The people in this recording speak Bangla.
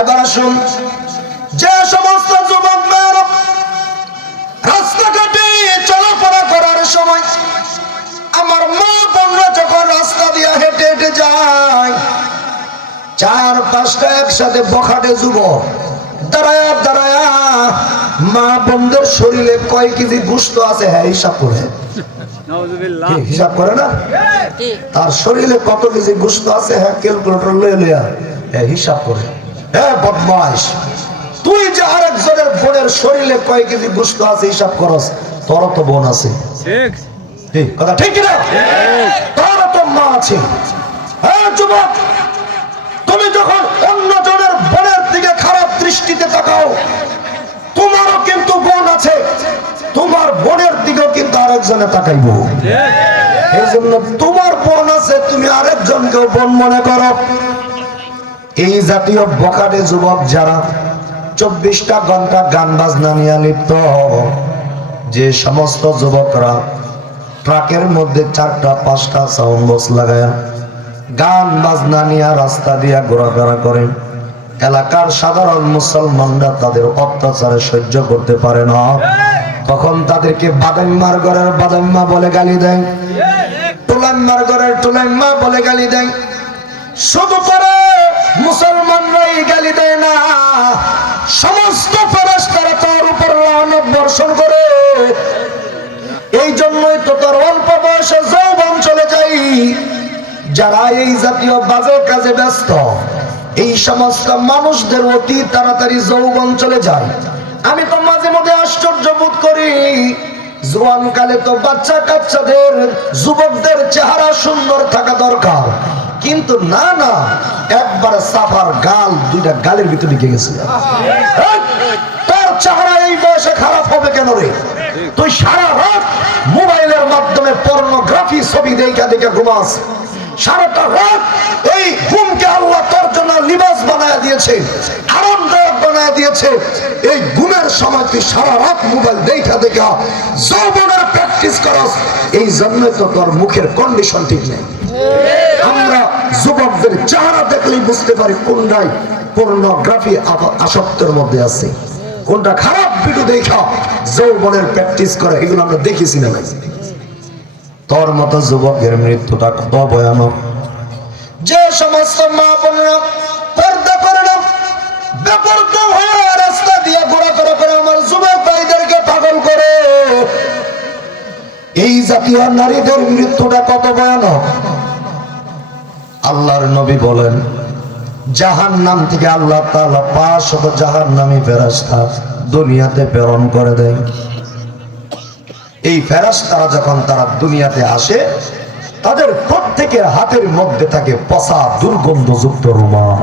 এবার আসুন, যে সমস্ত যুবক মেয়েরা রাস্তাঘাটে চলাফেরা করার সময় আমার মা বোনরা যখন রাস্তা দিয়ে হেঁটে হেঁটে যায়, 4-5টা একসাথে বখাটে যুবক দাঁড়ায়া দাঁড়ায়া মা বোনদের শরীরে কয় কেজি গোশত আছে হ্যাঁ হিসাব করে, হিসাব করে না, তার শরীরে কত কেজি গোশত আছে হ্যাঁ ক্যালকুলেটর লয়ে লইয়া হ্যাঁ হিসাব করে। হ্যাঁ বদমাইশ, তুই যে আরেকজনের বোনের শরীরে কয় কেজি গোশত আছে হিসাব করস, তোর তো বোন আছে, ঠিক কথা ঠিক কিনা, তোর তো মা আছে। হ্যাঁ যুবক, তুমি যখন অন্যজনের বোনের দিকে খারাপ দৃষ্টিতে তাকাও, তোমারও কিন্তু বোন আছে, তোমার বোনের দিকেও কিন্তু আরেকজনে তাকাইবো। এই জন্য তোমার বোন আছে, তুমি আরেকজনকেও বোন মনে করো। এই জাতীয় বখাটে যুবক যারা 24টা ঘন্টা গান বাজনা নিয়ে লিপ্ত, যে সমস্ত যুবকরা ট্রাকের মধ্যে 4টা-5টা সাউন্ড বক্স লাগায় গান বাজনা নিয়ে রাস্তা দিয়া ঘোরাফেরা করে, এলাকার সাধারণ মুসলমানরা তাদের অত্যাচারে সহ্য করতে পারে না, তখন তাদেরকে বাদাইম্মার ঘরের বাদাইম্মা বলে গালি দেয়, টোলাইম্মার ঘরের টোলাইম্মা বলে গালি দেয়। শুধু করে মুসলমানরাই গালি দেয় না, সমস্ত ফেরেশতারা তার উপর লানত বর্ষণ করে। এই জন্যই তো তার অল্প বয়সে যৌবন চলে যায়। যারা এই জাতীয় বাজে কাজে ব্যস্ত, এই সমস্ত মানুষদের অতি তাড়াতাড়ি যৌবন চলে যায়। আমি তো মাঝে মধ্যে আশ্চর্য বোধ করি, জোয়ান কালে তো বাচ্চা কাচ্চাদের যুবকদের চেহারা সুন্দর থাকা দরকার, কিন্তু না না, একবারে সাফার গাল, 2টা গালের ভিতরে ঢুকে গেছে। তোর চেহারা এই বয়সে খারাপ হবে কেন রে? তুই সারা রাত মোবাইলের মাধ্যমে পর্নোগ্রাফি ছবি দেখা দেখে ঘুমাস, সারাটা রাত এই ঘুমকে আল্লাহ তোর জন্য লিবাস বানায় দিয়েছে, আরামদায়ক বানায় দিয়েছে। এই ঘুমের সময় তুই সারা রাত মোবাইল দেখা দেখা যৌবনের প্র্যাকটিস করস, এই জন্যই তো তোর মুখের কন্ডিশন ঠিক নেই। আমরা যুবকদের চেহারা দেখলেই বুঝতে পারি কোনটাই পর্নোগ্রাফি আসক্তের মধ্যে আছে, কোনটা খারাপ ভিডিও দেখা যৌবনের প্র্যাকটিস করে, এগুলো আমরা দেখেছি না। তোর মতো যুবকের মৃত্যুটা কত ভয়ানক। যে সমস্ত মা বোনেরা পর্দা করে না, বেপরদা হয়ে রাস্তা দিয়ে ঘোরাফেরা করে আমার যুবক ভাইদেরকে পাগল করে, এই জাতীয় নারীদের মৃত্যুটা কত ভয়ানক। আল্লাহর নবী বলেন, জাহান্নাম থেকে আল্লাহ তাআলা 500 জাহান্নামী ফেরেশতা দুনিয়াতে প্রেরণ করে দেয়। এই ফেরেশতারা যখন তারা দুনিয়াতে আসে, তাদের প্রত্যেকের হাতের মধ্যে থাকে পচা দুর্গন্ধযুক্ত রুমাল।